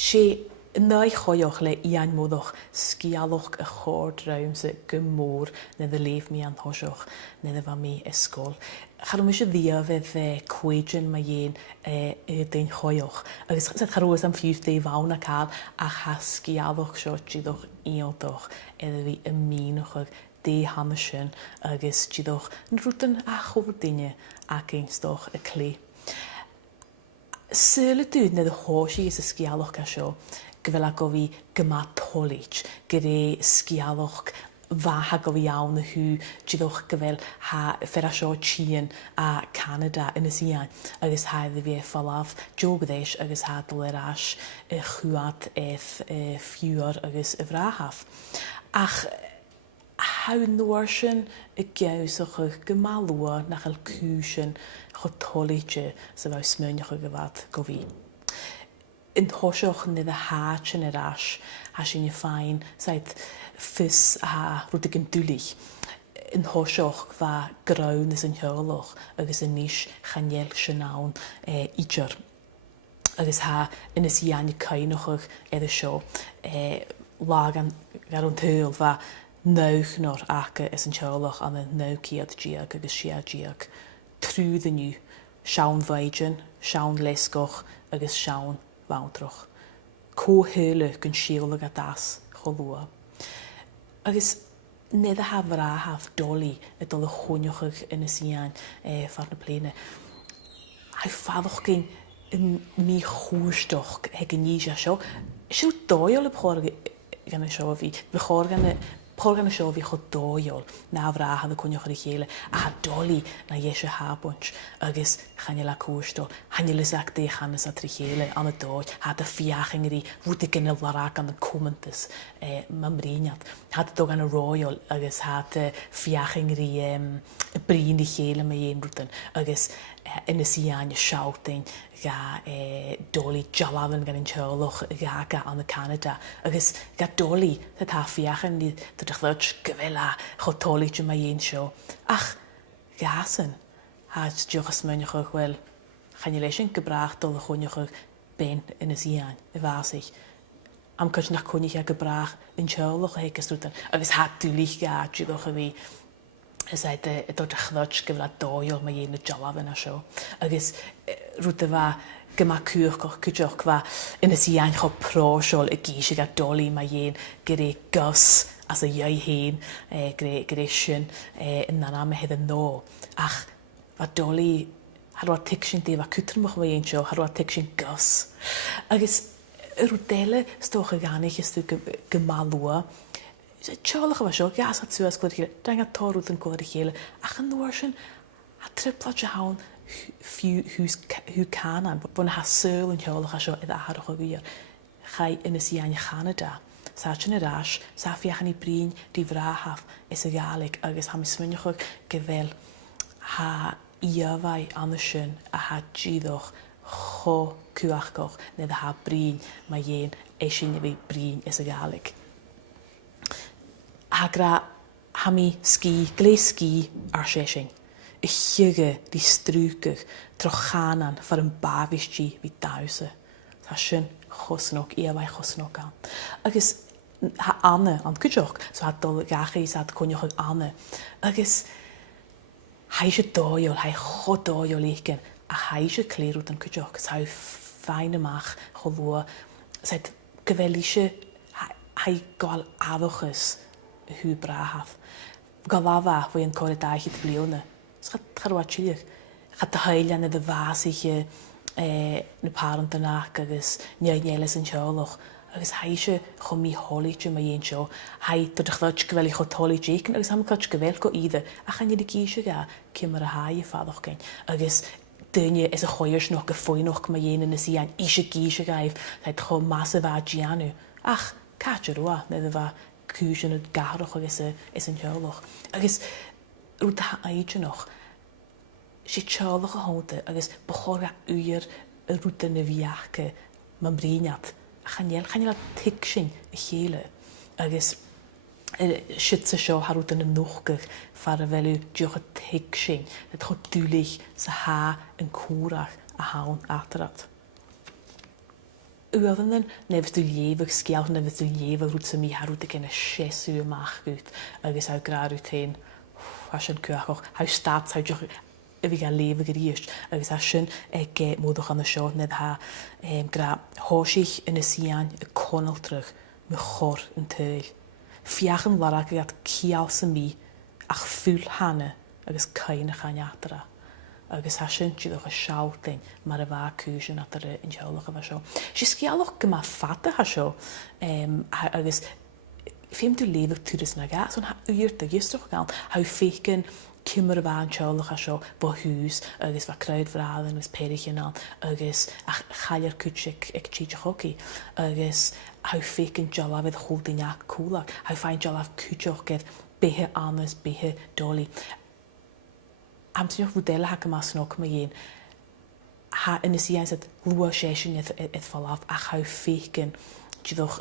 sé na choioch le íon módach scialach a chód raimse go mór na de leif mi an thoiseach na de bha mi ysgol. Char mi sé ddiafedd cwedyn mae un dyn choioch. Agus charwys am ffiwr de fawn a cael a chasgialach sio gydwch iodoch edrych fi ymunwch ag de hanesyn agus gydwch yn rwtyn a chwrdynnu ac einstoch y cli. Syl y dyd nid y hosi is y sgialach a sio gyfel ag o fi gyma tolich gyda sgialach fa go fi iawn y hw gydwch gyfel ha fferra sio Chien a Canada yn y sian agos ha iddi fi effalaf jogdeis agos ha dyler as y chwad eith ffiwr agos y frahaf. Ach how norsyn y gewsach ych gymalwa nach al cwsyn chod toliche sef au smynioch y gyfad go fi. In hosioch nid y haach yn yr as, ha sy'n y ffain, saith ffys a rwydig yn dwlich. In hosioch fa grawn ys yn hyoloch, agos yn nis chaniel synawn idr. Agos ha yn ys ian y cainoch ych edrych sio, lag am garwn tyl fa nawch nor ac ys yn hyoloch am y nawch iad giag agos siad giag. Trwydd yn yw, siawn faidjan, siawn lesgoch agos siawn fawntroch. Co hyle gyn siolog a das cholwa. Agus nid a hafra haf doli y dol y chwnioch yn y sian farn y plene. Hai ffaddwch gyn mi chwrstoch heg yn nis a sio. Siw doiol y por gan y sio fi. Por gan y sio fi chod doiol na fra haf y cwnioch ar y chele. A ha doli na iesio ha bunch. Agus chanel a cwrstol. Hanel ys ac de chanes a tri chele am y doi. Ha dy fiach yng Nghymru. Fwyd y gynnyl larag am y cwmyntus mamriniad. Ha dy dog an y roiol. Agus ha dy fiach yng Nghymru y brin i chele mae un rwydyn. Agus yn y sian y siawtyn ga doli jalafan gan yn tiolwch ga am y Canada. Agus ga doli dy ta fiach yn ni dydych ddod gyfela chotoli dy mae un sio. Ach, gasyn. Ha diolch ysmynioch o'ch wel. Chan i leisyn gybrach dol y chwnioch o'ch ben yn y sian y fasig. Am cwrs na cwnioch a gybrach yn tiolwch o'ch ysrwydyn. Agus ha dwlich ga diolch o fi. Ysad y dod ddod gyfla doiol mae un y jalafan a sio. Agus rwyd fa gyma cwch cwch fa yn y sian cho prosiol y gysig a doli mae un gyda gys as y iau hyn gyda sy'n yn nana me hedd yn no. Ach, fa doli harwa ticsyn di fa cwtrmwch mae un sio harwa ticsyn gys. Agus rwydele stoch y ganych ystw gymalwa. Tiolach yma sio, gas at sŵas gwlad chile, dang at torwyd yn gwlad chile, ach yn norsyn, a triplad y hawn hw canan, bod na ha syl yn tiolach a sio idda aharwch o gwir. Chai yn y sian i Canada, sa chyn yr as, sa fiach yn i brin di frahaf is y galig, agos ham ysmynioch o gyfel ha iafau anysyn a ha gyddoch cho cwachgoch, nid ha brin mae un eisiau ni fi brin is y galig. Hagra hami ski, gle ski ar sesing. Y chygge di strwgych trochanan far yn bafis gi fi dawse. Sa sy'n chosnog, ia fai chosnog an. Agus ha anne an cwtioch, so ha dol gachi sa cwnioch ag anne. Agus ha eisiau doiol, ha chod doiol eichen, a ha eisiau clerwyd an cwtioch, sa yw fain ymach cholwa. Sa gyfel eisiau ha gael addwchus hw brahaf. Galafa fwy yn cor y daich i bliona. Charwa chiliach. Chat y haelian ydy fas i'ch na parant yn ac agos niaid nieles yn tiolwch. Agos ha eisiau chwmi holi ti mae un sio. Hai dodych ddod gyfel i chod holi jeic agos ham cod gyfel go iddo. A chan i gisio ga cymar a hai i ffaddoch gen. Agos dynia is y choirs nog gyffwynoch mae un yn y sian eisiau gisio gaif. Daid cho masaf a gianw. Ach, catch rwa, nid fa cwysyn y garwch agos is yn tiolwch. Agos rwyd ha aidyn noch. Si tiolwch o hwnde agos bachor a wyr y rwyd yn y fiach ma'n briniad. A chaniel a ticsyn y chele. Agos sydd sy sio ha rwyd yn y nwchgych far y felw diolch y ticsyn. Dyd chod dwlich sa ha yn cwrach a hawn atrad. uadan nefs du lévach scial nefs du lévach rút sa mí harút gin séú amach gut agus á graútéin sin cuaach ha staat ha a bhí a lévah go ríist agus sin ag módach an seo ned ha gra háisiich ina síán a conaltrach me chor an tuil. Fiachan lara go gad cial sa mí ach fúl hanne agus caine chaneatara. Agus sin tíadach a seátain mar a bhá cúsin a in teolach a bheit seo. Si scialach go má fata a seo agus féim tú lévah túras na gas an úirt a ghistoch gáil ha fécin cimar a bhain teolach a seo ba hús agus bha crowdhrálan agus péirichin an agus a chaiar cúteach ag tíide choci agus ha fécin jolabh chuldaineach cúlach ha féin jolabh cúteach ged béthe anas béthe dólaí. Amtioch fudela ha gymas nog ma yin ha in is ians het lua session het falaf ach hou feken doch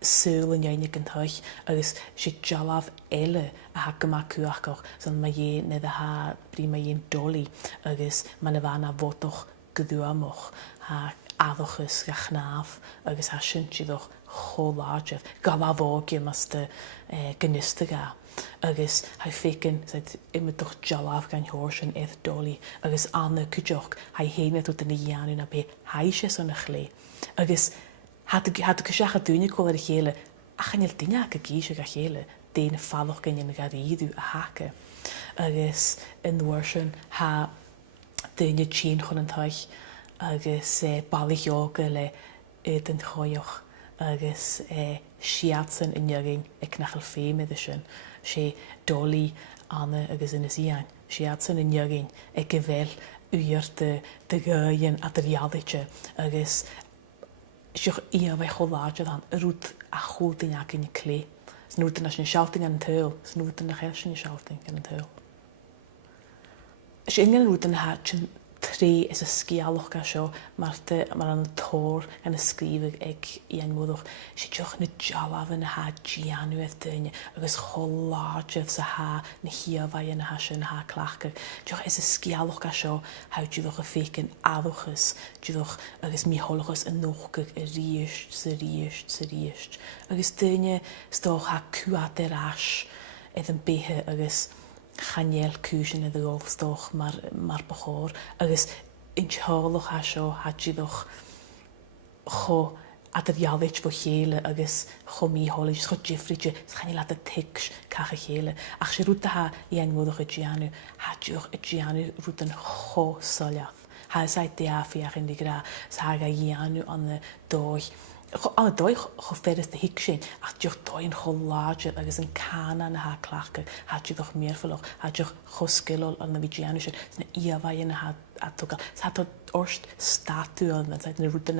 seul en jyn kan thuis agus si jalaf elle a ha gyma kuachkoch san ma yin ne ha prima yin doli agus man vana votoch geduamoch ha adochus gachnaaf agus ha sin doch cholaje gavavogie mas de genistiga agus ha fécin imime doch jalaf gan horsin éth doli agus anna cúteach ha héine tot in dhéanú na be haise san nach lé agus had go seach a dúine có a chéle a chanil duine a gíise a chéle déine fallch gan in garíú a hake agus in nuairsin ha duine tín chun an taich agus ballichjóga le den choioch agus siatsan in jogin ag nachal féime sin sé dólaí anna agus ina síáin. Siatsan in jogin ag go bhfuil uirte de gaion a rialite agus seoch íomh choláide an rút a chódaine in clé. Snúta na sin sealting an tuil, snúta na cheil sin sealting an tuil. Is ingin rúta na háin trí is a scialach a seo mar an tór gan a scríbh ag íon módach si teoch na jalafhan na há díanú duine agus choláideh sa há na hiamhaid na há sin há clacha. Teoch is a scialach a seo haidúach a fécin adochas dúach agus míholachas a nócha a ríist sa ríist sa ríist. Agus duine stoch há cuaat arás iad an béthe agus chanel cúsin a ggóilstoch mar bachór agus in teolach a seo hadídoch cho a rialeit bo chéle agus cho míholid cho Jeffreyide chanil a tiks cacha chéle ach sé rúta ha íon módach a Giannu hadúch a Giannu rút an cho soliath. Ha is ag deafiach in gra sa a Giannu an dóich. An dóich cho ferris de hiic sin ach dúch dóin choláide agus an cána na há clacha hadúch méfalach hadúch choskillol an na Giannu sin na íomhaid na a tugal. Sa orst statuúil na na rúta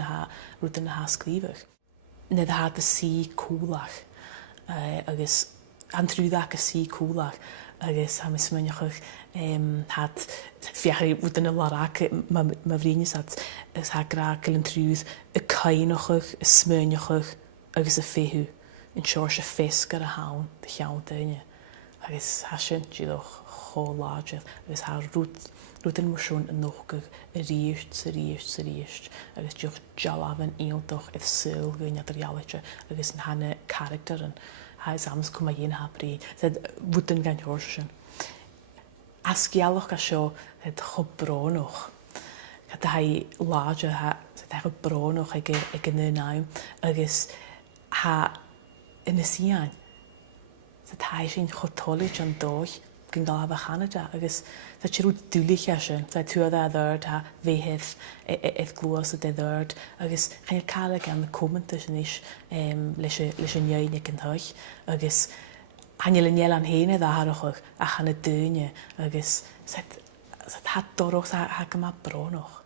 na há scríbeh. Nid há a sí cúlach agus an trúdach a sí cúlach agus ha mis muineach had fiachir út in larake ma bhríine sat is ha grakel an trúd a caiinechach a smúineachach agus a féhu in seir se fiscar a hán de chean daine agus ha sin díoch choláide agus ha rút in marsún a nócha a ríist sa ríist sa ríist agus dúch jalafhan íontoch if sul goine a realite agus an hanna characteran ha is ams cum a dhéon ha brí bhutan gan horsin. As scialach a seo cho brónoch. Ca ha láide go brónoch ag an náim agus ha ina síáin. Tá sin chotóid an dóich gin gal a Canada agus tá si rút dúliche sin tá tuad a d'irt ha bhéheh glúas a d'irt agus chan cála gan na comanta sin is leis an nnéine an thuich agus hanil an an héine dharachach a chana dúine agus tá dorach ha go má brónoch.